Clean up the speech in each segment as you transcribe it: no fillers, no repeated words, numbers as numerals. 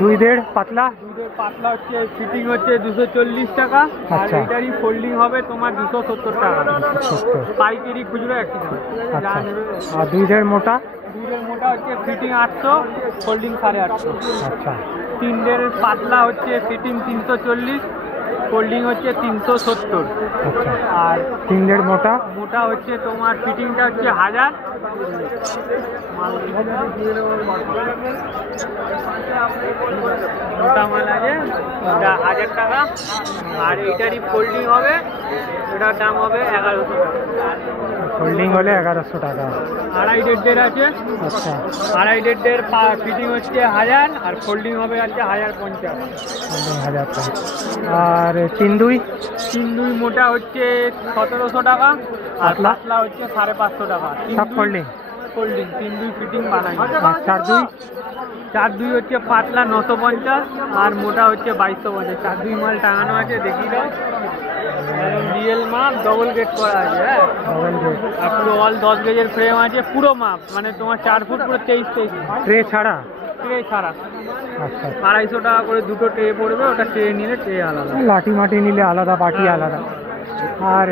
2.5 পাতলা। 2.5 পাতলা হচ্ছে ফিটিং হচ্ছে 240 টাকা। আর এটারই ফোল্ডিং হবে তোমার 270 টাকা। পাইকারি খুচরো একই দাম। আর 2.5 মোটা? 2.5 মোটা হচ্ছে ফিটিং 800, ফোল্ডিং 850। আচ্ছা। 3.5 পাতলা হচ্ছে ফিটিং 340, ফোল্ডিং হচ্ছে 370। আচ্ছা। আর 3.5 মোটা? মোটা হচ্ছে তোমার ফিটিংটা হচ্ছে 1000। মোটা মাল আছে এটা 1000 টাকা। আর এইটারই ফোল্ডিং হবে, এটার দাম হবে 1100 টাকা। ফোল্ডিং হলে 1100 টাকা। 2.5 আছে। আচ্ছা। 2.5 ফিটিং হচ্ছে 1000 আর ফোল্ডিং হবে হচ্ছে 1050। 1050। আর 3.2? 3.2 মোটা হচ্ছে 1700 টাকা। আর পাতলা হচ্ছে 550 টাকা। সব ফোল্ডিং? ফোল্ডিং 3.2 ফিটিং বানাই। 4.2? 4.2 হচ্ছে পাতলা 950 আর মোটা হচ্ছে 2250। 4.2 মাল টাঙানো আছে, দেখিয়ে দাও। রিয়েল মাপ, ডবল গেট করা আছে। হ্যাঁ, আর পুরো অল 10 গেজের ফ্রেম আছে, পুরো মাপ। মানে তোমার 4 ফুট পুরো 23 ট্রে ছাড়া? ট্রে ছাড়া। আচ্ছা। 250 টাকা করে দুটো ট্রে পড়বে। ওটা ট্রে নিলে ট্রে আলাদা, লাঠি মাটি নিলে আলাদা, বাটি আলাদা। আর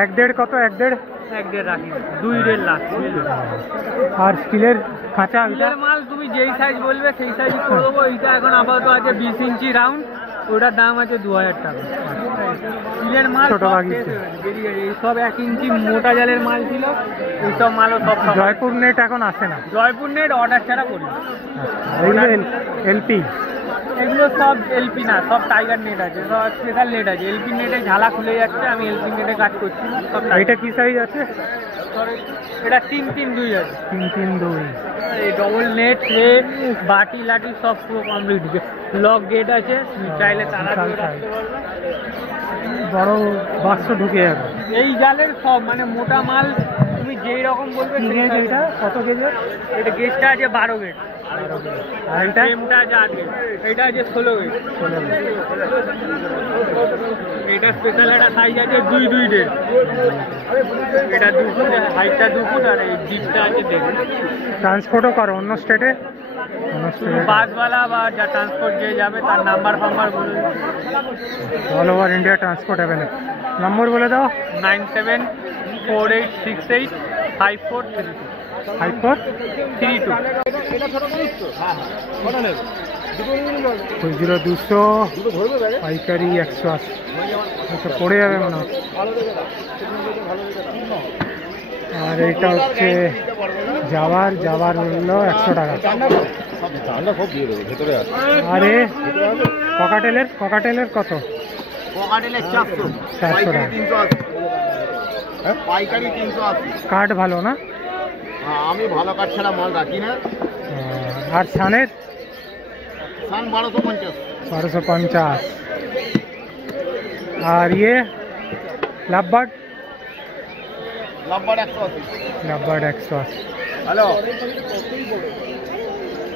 1.5 কত? 1.5 রাখি, 2.5 লাখ। আর স্টিলের খাঁচা? স্টিলের মাল তুমি যেই সাইজ বলবে সেই সাইজ করে দেবো। এইটা এখন আপাতত আছে 20 ইঞ্চি রাউন্ড, ওটার দাম আছে 2000 টাকা। স্টিলের মাল সব 1 ইঞ্চি মোটা জালের মাল ছিল, এইসব মালও সব। জয়পুর নেট এখন আসে না? জয়পুর নেট অর্ডার ছাড়া করি। এলপি? এগুলো সব এলপি না, সব টাইগার নেট আছে, সব স্পেশাল নেট আছে। এলপি নেটে ঝালা খুলে যাচ্ছে, আমি এলপি নেটে কাজ করছি না। সব এটা কি সাইজ আছে? এটা 3-3-2 আছে। 3-3-2। এই ডবল নেট, ট্রে, বাটি লাটি সব পুরো কমপ্লিট। লক গেট আছে, চাইলে তালা দিয়ে রাখতে পারবে। বড় বাক্স ঢুকে যাবে এই জালের সব। মানে মোটা মাল তুমি যেই রকম বলবে। এটা কত গেজের? এটা গেজটা আছে 12 গেজ। আর এটা ফ্রেমটা আছে 8 গেজ। এটা আছে 16 গেজ। এটা স্পেশাল একটা সাইজ আছে 2.5। এটা 2 ফুট, হাইটটা 2 ফুট। আর এই ডিপটা আছে দেখুন। ট্রান্সপোর্টও করো অন্য স্টেটে? বাসওয়ালা বা যা ট্রান্সপোর্ট যে যাবে তার নাম্বার ফাম্বার বলে দিন। All over India transport available. Number বলে দাও। 9748654325। 200 পাইকারি 180। আচ্ছা, পড়ে যাবে মনে হয়। আর এটা হচ্ছে যাওয়ার হলো 100 টাকা। আরে ককাটেলের কত? ককাটেলের 400 টাকা। পাইকারি 380। কাঠ ভালো না? আমি ভালো কাঠ ছাড়া মাল রাখি না। আর সানের? সান 1250। 1250। আর লাভবার্ড? লাভবার্ড 180। লাভবার্ড 180। হ্যালো,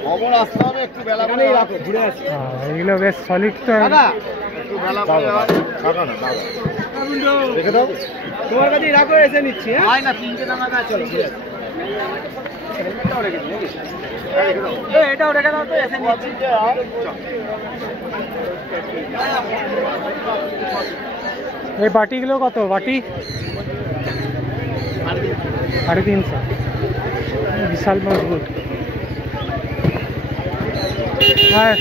খবর আসতে হবে একটু বেলা করে। ঘুরে আসি। এগুলো বেশ সলিড তো। একটু বেলা করে রেখে দাও। তোমার কাছেই রাখো, এসে নিচ্ছি। হয় না, 3টে টাকা না। চলো এটাও রেখে দাও তো, এসে নিচ্ছি। এই বাটিগুলো কত? বাটি 350। বিশাল মজবুত। আর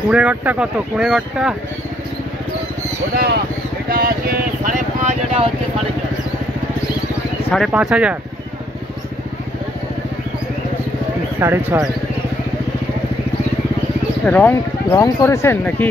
কুড়েঘরটা কত? কুড়েঘরটা এটা আছে 5.5, এটা হচ্ছে 4.5। 5.5 6.5। রং করেছেন নাকি?